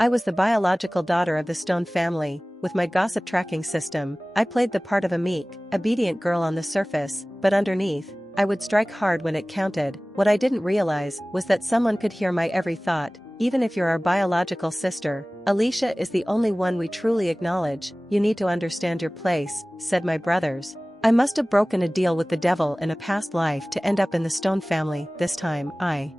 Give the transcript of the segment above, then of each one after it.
I was the biological daughter of the Stone family. With my gossip tracking system, I played the part of a meek, obedient girl on the surface, but underneath, I would strike hard when it counted. What I didn't realize was that someone could hear my every thought. Even if you're our biological sister, Alicia is the only one we truly acknowledge. You need to understand your place, said my brothers. I must have broken a deal with the devil in a past life to end up in the Stone family. This time, I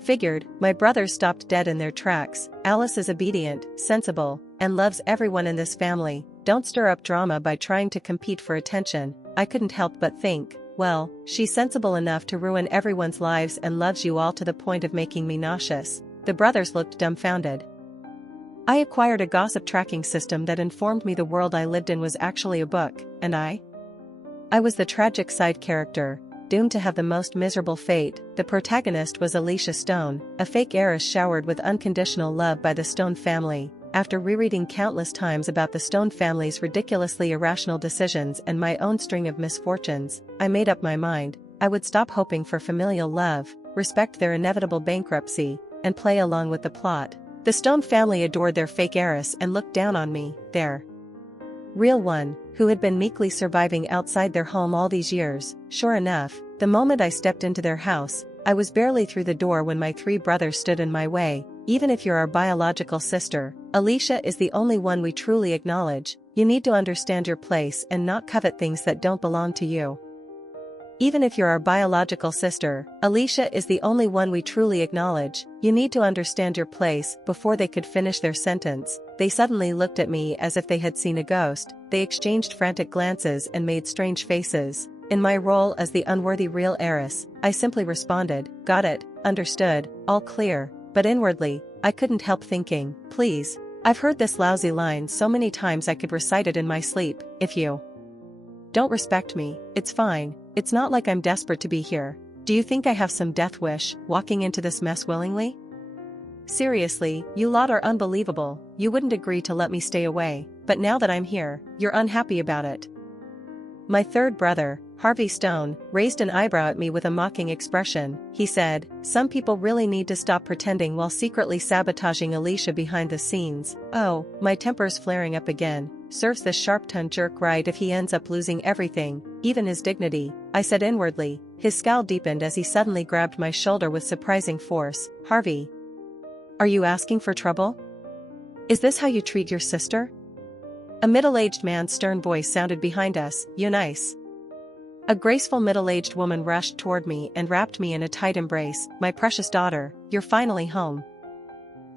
figured. My brothers stopped dead in their tracks. Alice is obedient, sensible, and loves everyone in this family. Don't stir up drama by trying to compete for attention. I couldn't help but think, well, she's sensible enough to ruin everyone's lives and loves you all to the point of making me nauseous. The brothers looked dumbfounded. I acquired a gossip tracking system that informed me the world I lived in was actually a book, and I was the tragic side character, doomed to have the most miserable fate. The protagonist was Alicia Stone, a fake heiress showered with unconditional love by the Stone family. After rereading countless times about the Stone family's ridiculously irrational decisions and my own string of misfortunes, I made up my mind. I would stop hoping for familial love, respect their inevitable bankruptcy, and play along with the plot. The Stone family adored their fake heiress and looked down on me, their real one, who had been meekly surviving outside their home all these years. Sure enough, the moment I stepped into their house, I was barely through the door when my three brothers stood in my way. Even if you're our biological sister, Alicia is the only one we truly acknowledge. You need to understand your place and not covet things that don't belong to you. Even if you're our biological sister, Alicia is the only one we truly acknowledge. You need to understand your place. Before they could finish their sentence, they suddenly looked at me as if they had seen a ghost. They exchanged frantic glances and made strange faces. In my role as the unworthy real heiress, I simply responded, got it, understood, all clear. But inwardly, I couldn't help thinking, please, I've heard this lousy line so many times I could recite it in my sleep. If you don't respect me, it's fine. It's not like I'm desperate to be here. Do you think I have some death wish, walking into this mess willingly? Seriously, you lot are unbelievable. You wouldn't agree to let me stay away, but now that I'm here, you're unhappy about it. My third brother, Harvey Stone, raised an eyebrow at me with a mocking expression. He said, some people really need to stop pretending while secretly sabotaging Alicia behind the scenes. Oh, my temper's flaring up again. Serves this sharp-tongued jerk right if he ends up losing everything, even his dignity, I said inwardly. His scowl deepened as he suddenly grabbed my shoulder with surprising force. Harvey, are you asking for trouble? Is this how you treat your sister? A middle-aged man's stern voice sounded behind us. Eunice. A graceful middle-aged woman rushed toward me and wrapped me in a tight embrace. My precious daughter, you're finally home.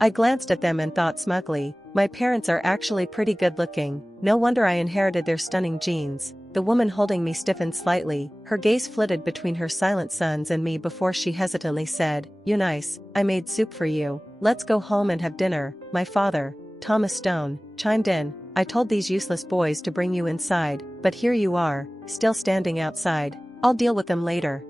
I glanced at them and thought smugly, my parents are actually pretty good-looking. No wonder I inherited their stunning genes. The woman holding me stiffened slightly, her gaze flitted between her silent sons and me before she hesitantly said, Eunice, I made soup for you. Let's go home and have dinner. My father, Thomas Stone, chimed in. I told these useless boys to bring you inside, but here you are, still standing outside. I'll deal with them later.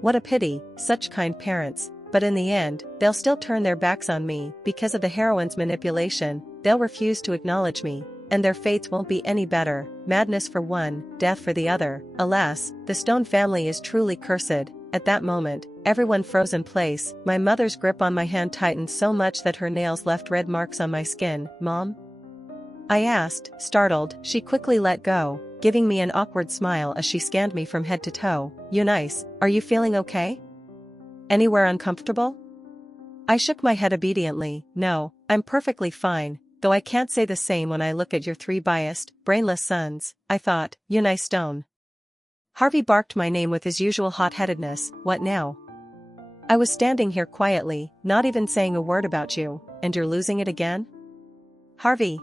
What a pity, such kind parents. But in the end, they'll still turn their backs on me because of the heroine's manipulation. They'll refuse to acknowledge me, and their fates won't be any better. Madness for one, death for the other. Alas, the Stone family is truly cursed. At that moment, everyone froze in place. My mother's grip on my hand tightened so much that her nails left red marks on my skin. Mom? I asked, startled. She quickly let go, giving me an awkward smile as she scanned me from head to toe. Eunice, are you feeling okay? Anywhere uncomfortable? I shook my head obediently. No, I'm perfectly fine, though I can't say the same when I look at your three biased, brainless sons, I thought. Eunice Stone. Harvey barked my name with his usual hot-headedness. What now? I was standing here quietly, not even saying a word about you, and you're losing it again? Harvey.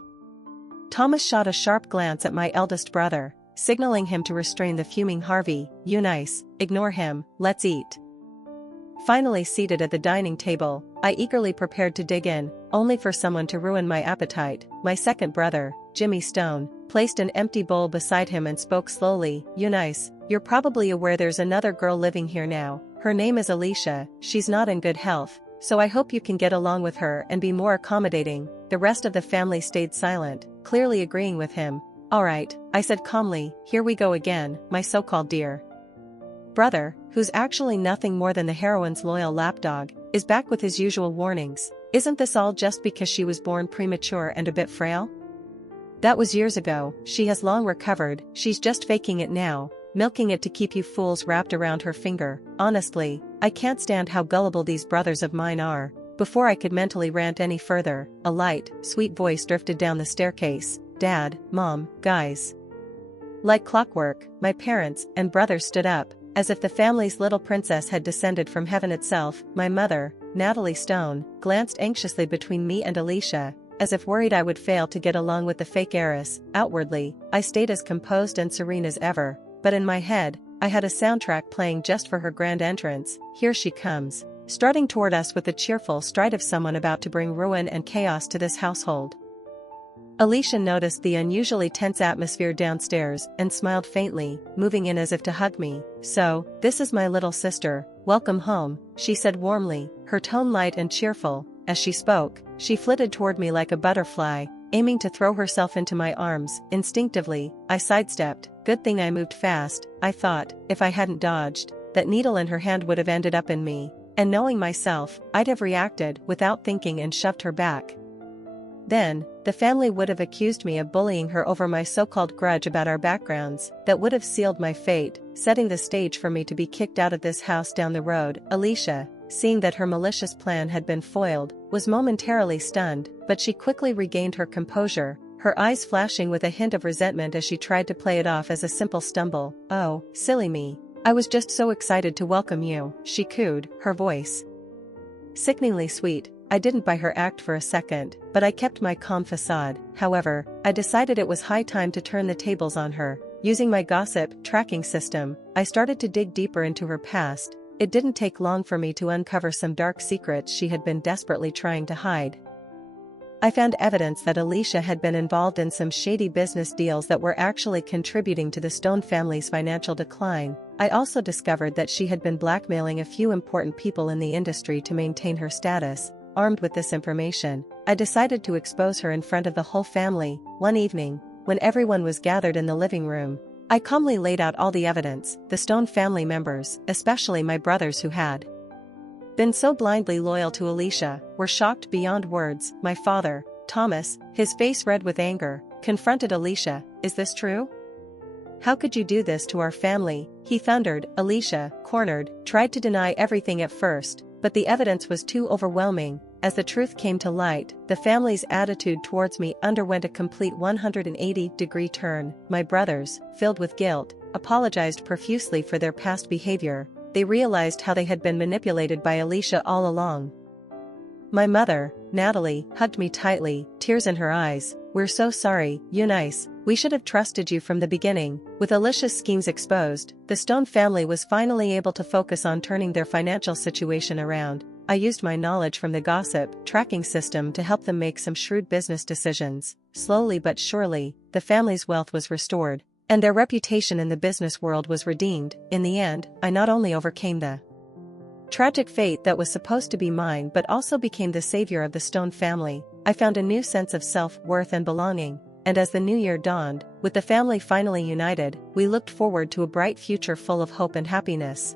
Thomas shot a sharp glance at my eldest brother, signaling him to restrain the fuming Harvey. Eunice, ignore him, let's eat. Finally seated at the dining table, I eagerly prepared to dig in, only for someone to ruin my appetite. My second brother, Jimmy Stone, placed an empty bowl beside him and spoke slowly. Eunice, you're probably aware there's another girl living here now. Her name is Alicia. She's not in good health, so I hope you can get along with her and be more accommodating. The rest of the family stayed silent, clearly agreeing with him. All right, I said calmly, here we go again, my so-called dear brother, who's actually nothing more than the heroine's loyal lapdog, is back with his usual warnings. Isn't this all just because she was born premature and a bit frail? That was years ago, she has long recovered, she's just faking it now, milking it to keep you fools wrapped around her finger. Honestly, I can't stand how gullible these brothers of mine are. Before I could mentally rant any further, a light, sweet voice drifted down the staircase. Dad, Mom, guys. Like clockwork, my parents and brothers stood up, as if the family's little princess had descended from heaven itself. My mother, Natalie Stone, glanced anxiously between me and Alicia, as if worried I would fail to get along with the fake heiress. Outwardly, I stayed as composed and serene as ever, but in my head, I had a soundtrack playing just for her grand entrance. Here she comes, strutting toward us with the cheerful stride of someone about to bring ruin and chaos to this household. Alicia noticed the unusually tense atmosphere downstairs and smiled faintly, moving in as if to hug me. "So, this is my little sister, welcome home," she said warmly, her tone light and cheerful. As she spoke, she flitted toward me like a butterfly, aiming to throw herself into my arms. Instinctively, I sidestepped. Good thing I moved fast, I thought. If I hadn't dodged, that needle in her hand would have ended up in me. And knowing myself, I'd have reacted without thinking and shoved her back. Then, the family would have accused me of bullying her over my so-called grudge about our backgrounds. That would have sealed my fate, setting the stage for me to be kicked out of this house down the road. Alicia, seeing that her malicious plan had been foiled, was momentarily stunned, but she quickly regained her composure, her eyes flashing with a hint of resentment as she tried to play it off as a simple stumble. "Oh, silly me. I was just so excited to welcome you," she cooed, her voice sickeningly sweet. I didn't buy her act for a second, but I kept my calm facade. However, I decided it was high time to turn the tables on her. Using my gossip tracking system, I started to dig deeper into her past. It didn't take long for me to uncover some dark secrets she had been desperately trying to hide. I found evidence that Alicia had been involved in some shady business deals that were actually contributing to the Stone family's financial decline. I also discovered that she had been blackmailing a few important people in the industry to maintain her status. Armed with this information, I decided to expose her in front of the whole family. One evening, when everyone was gathered in the living room, I calmly laid out all the evidence. The Stone family members, especially my brothers who had been so blindly loyal to Alicia, were shocked beyond words. My father, Thomas, his face red with anger, confronted Alicia. "Is this true? How could you do this to our family?" he thundered. Alicia, cornered, tried to deny everything at first, but the evidence was too overwhelming. As the truth came to light, the family's attitude towards me underwent a complete 180-degree turn. My brothers, filled with guilt, apologized profusely for their past behavior. They realized how they had been manipulated by Alicia all along. My mother, Natalie, hugged me tightly, tears in her eyes. "We're so sorry, Eunice. We should have trusted you from the beginning." With Alicia's schemes exposed, the Stone family was finally able to focus on turning their financial situation around. I used my knowledge from the gossip tracking system to help them make some shrewd business decisions. Slowly but surely, the family's wealth was restored, and their reputation in the business world was redeemed. In the end, I not only overcame the tragic fate that was supposed to be mine but also became the savior of the Stone family. I found a new sense of self-worth and belonging, and as the new year dawned, with the family finally united, we looked forward to a bright future full of hope and happiness.